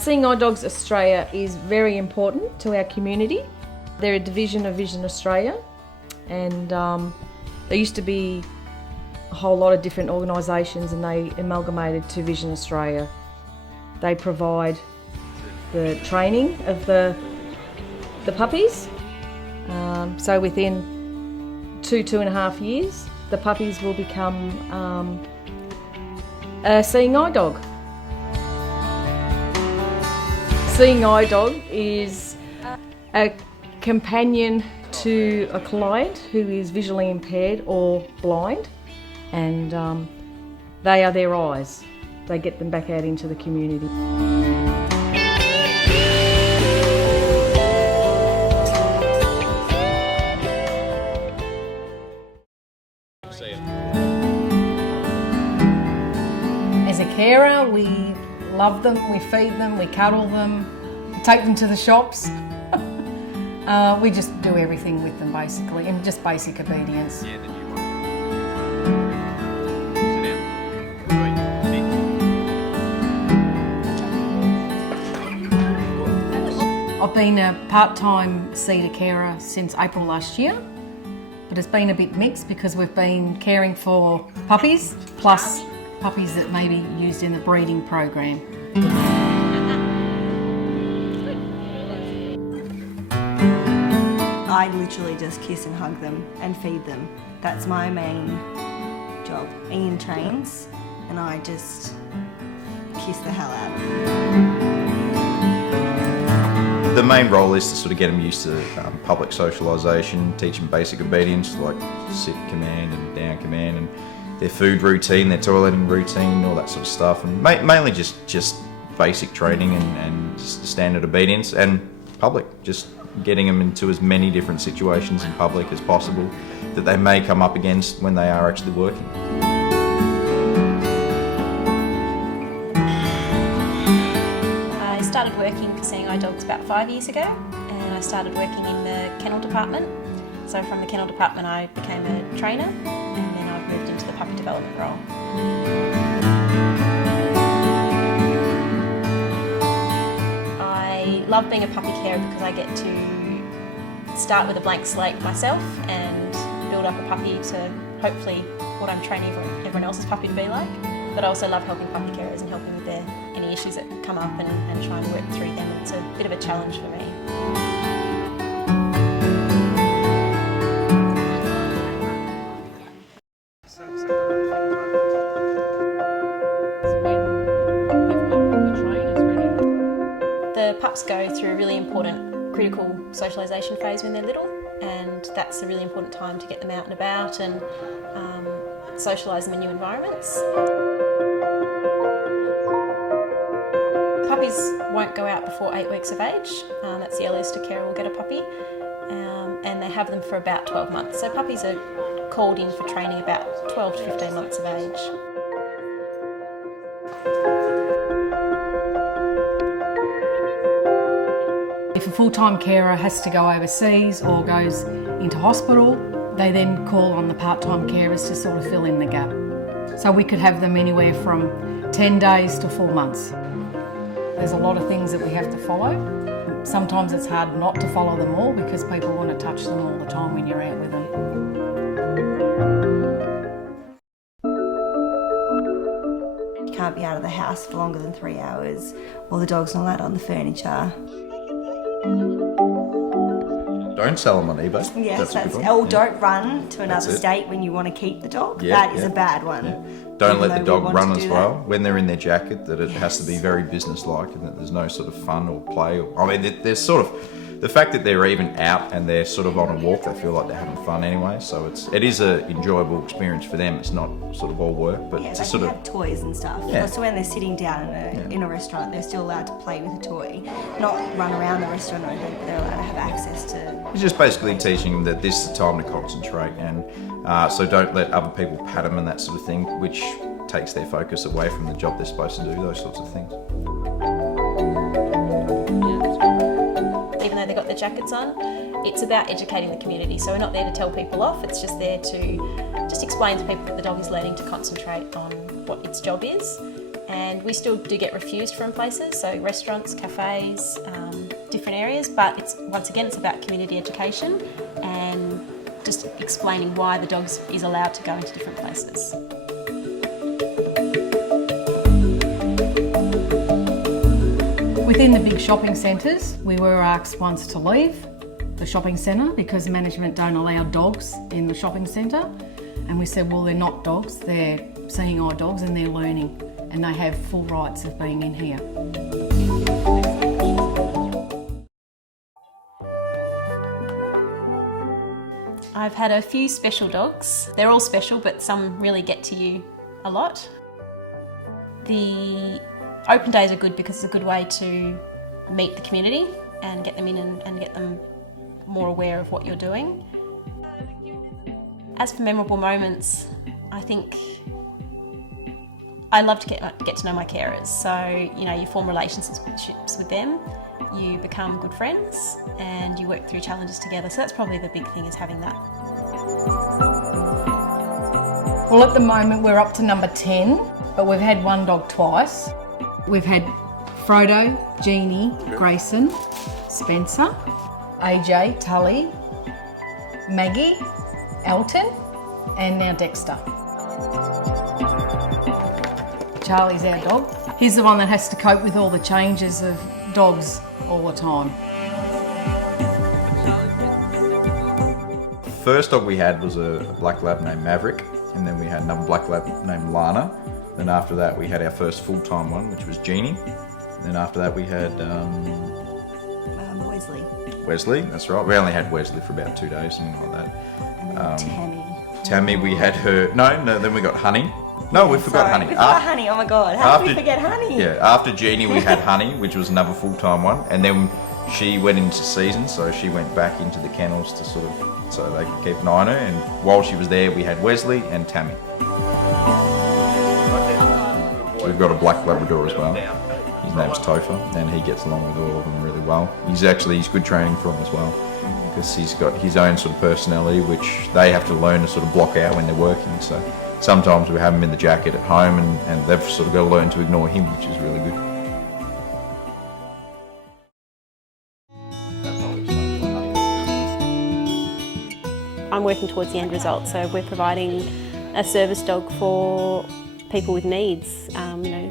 Seeing Eye Dogs Australia is very important to our community. They're a division of Vision Australia, and there used to be a whole lot of different organisations, and they amalgamated to Vision Australia. They provide the training of the puppies. So within 2.5 years, the puppies will become a seeing eye dog. Seeing eye dog is a companion to a client who is visually impaired or blind, and they are their eyes. They get them back out into the community. As a carer, we love them, we feed them, we cuddle them, we take them to the shops. We just do everything with them basically, and just basic obedience. I've been a part-time CEDA carer since April last year, but it's been a bit mixed because we've been caring for puppies plus puppies that may be used in the breeding program. I literally just kiss and hug them and feed them. That's my main job. Ian trains and I just kiss the hell out of them. The main role is to sort of get them used to public socialisation, teach them basic obedience like sit command and down command, and their food routine, their toileting routine, all that sort of stuff, and mainly just basic training and standard obedience, and public, just getting them into as many different situations in public as possible that they may come up against when they are actually working. I started working for Seeing Eye Dogs about 5 years ago, and I started working in the kennel department. So from the kennel department I became a trainer, and then I've moved into the puppy development role. I love being a puppy carer because I get to start with a blank slate myself and build up a puppy to hopefully what I'm training everyone else's puppy to be like. But I also love helping puppy carers and helping with any issues that come up and trying to work through them. It's a bit of a challenge for me. The pups go through a really important critical socialisation phase when they're little, and that's a really important time to get them out and about and socialise them in new environments. Puppies won't go out before 8 weeks of age. That's the earliest a carer will get a puppy, and they have them for about 12 months. So puppies are called in for training about 12 to 15 months of age. If a full-time carer has to go overseas or goes into hospital, they then call on the part-time carers to sort of fill in the gap. So we could have them anywhere from 10 days to 4 months. There's a lot of things that we have to follow. Sometimes it's hard not to follow them all because people want to touch them all the time when you're out with them. You can't be out of the house for longer than 3 hours, or the dog's not allowed on the furniture. Don't sell them on eBay. Yes, don't run to another state when you want to keep the dog. Yeah, that is a bad one. Yeah. Don't let the dog run as well. When they're in their jacket, that it has to be very business-like and that there's no sort of fun or play. I mean, there's sort of the fact that they're even out and they're sort of on a walk, they feel like they're having fun anyway. So it is an enjoyable experience for them. It's not sort of all work, but yeah, it's sort of have toys and stuff. Yeah. So when they're sitting down in a restaurant, they're still allowed to play with a toy, not run around the restaurant. They're allowed to have access to. It's just basically teaching them that this is the time to concentrate, and so don't let other people pat them and that sort of thing, which takes their focus away from the job they're supposed to do, those sorts of things. Even though they've got their jackets on, it's about educating the community. So we're not there to tell people off, it's just there to just explain to people that the dog is learning to concentrate on what its job is and we still do get refused from places, so restaurants, cafes, different areas, but once again it's about community education and just explaining why the dog is allowed to go into different places. Within the big shopping centres, we were asked once to leave the shopping centre because management don't allow dogs in the shopping centre. And we said, well, they're not dogs, they're seeing eye dogs and they're learning, and they have full rights of being in here. I've had a few special dogs. They're all special, but some really get to you a lot. The open days are good because it's a good way to meet the community and get them in and get them more aware of what you're doing. As for memorable moments, I think I love to get to know my carers. So, you know, you form relationships with them, you become good friends, and you work through challenges together. So that's probably the big thing, is having that. Well, at the moment we're up to number 10, but we've had one dog twice. We've had Frodo, Jeannie, Grayson, Spencer, AJ, Tully, Maggie, Elton, and now Dexter. Charlie's our dog. He's the one that has to cope with all the changes of dogs all the time. First dog we had was a black lab named Maverick, and then we had another black lab named Lana. Then after that we had our first full-time one, which was Jeannie. Then after that we had Wesley. Wesley, that's right. We only had Wesley for about 2 days, something like that. And then Tammy. Tammy, we had her. No, then we got Honey. No, we forgot Sorry, Honey. We forgot Honey. Oh my God! How did we forget Honey? Yeah, after Jeannie we had Honey, which was another full-time one, and then she went into season, so she went back into the kennels to sort of, so they could keep an eye on her. And while she was there, we had Wesley and Tammy. We've got a black Labrador as well. His name's Topher, and he gets along with all of them really well. He's good training for him as well, because he's got his own sort of personality, which they have to learn to sort of block out when they're working. So sometimes we have him in the jacket at home, and they've sort of got to learn to ignore him, which is really good. I'm working towards the end result, so we're providing a service dog for people with needs,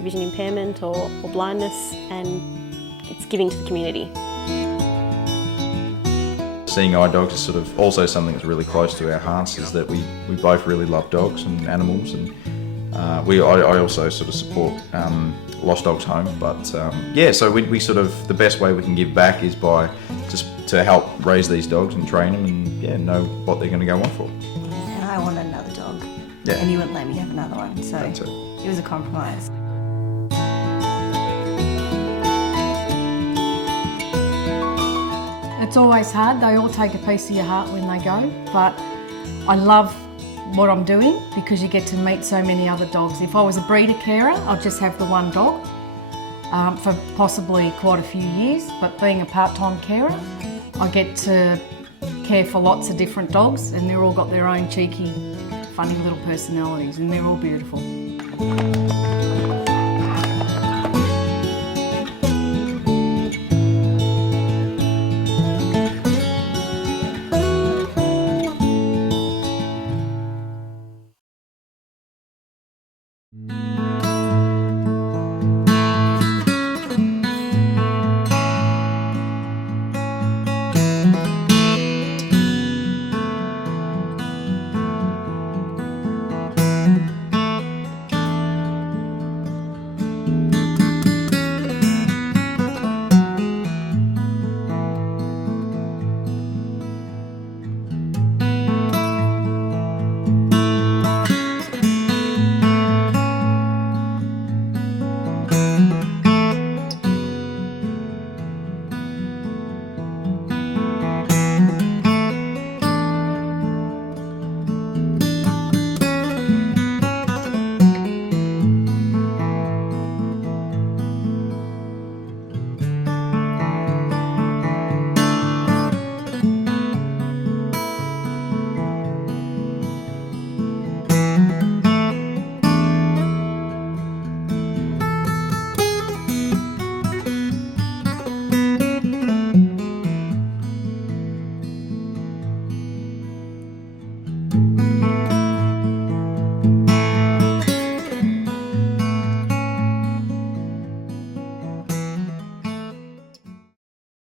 vision impairment or blindness, and it's giving to the community. Seeing eye dogs is sort of also something that's really close to our hearts, is that we both really love dogs and animals, and I also sort of support Lost Dogs Home, but so we sort of, the best way we can give back is by just to help raise these dogs and train them, and know what they're going to go on for. And I wanted another dog, Yeah. and you wouldn't let me have another one, so That's it. it was a compromise. It's always hard, they all take a piece of your heart when they go, but I love what I'm doing because you get to meet so many other dogs. If I was a breeder carer, I'd just have the one dog for possibly quite a few years, but being a part-time carer, I get to care for lots of different dogs, and they've all got their own cheeky, funny little personalities, and they're all beautiful.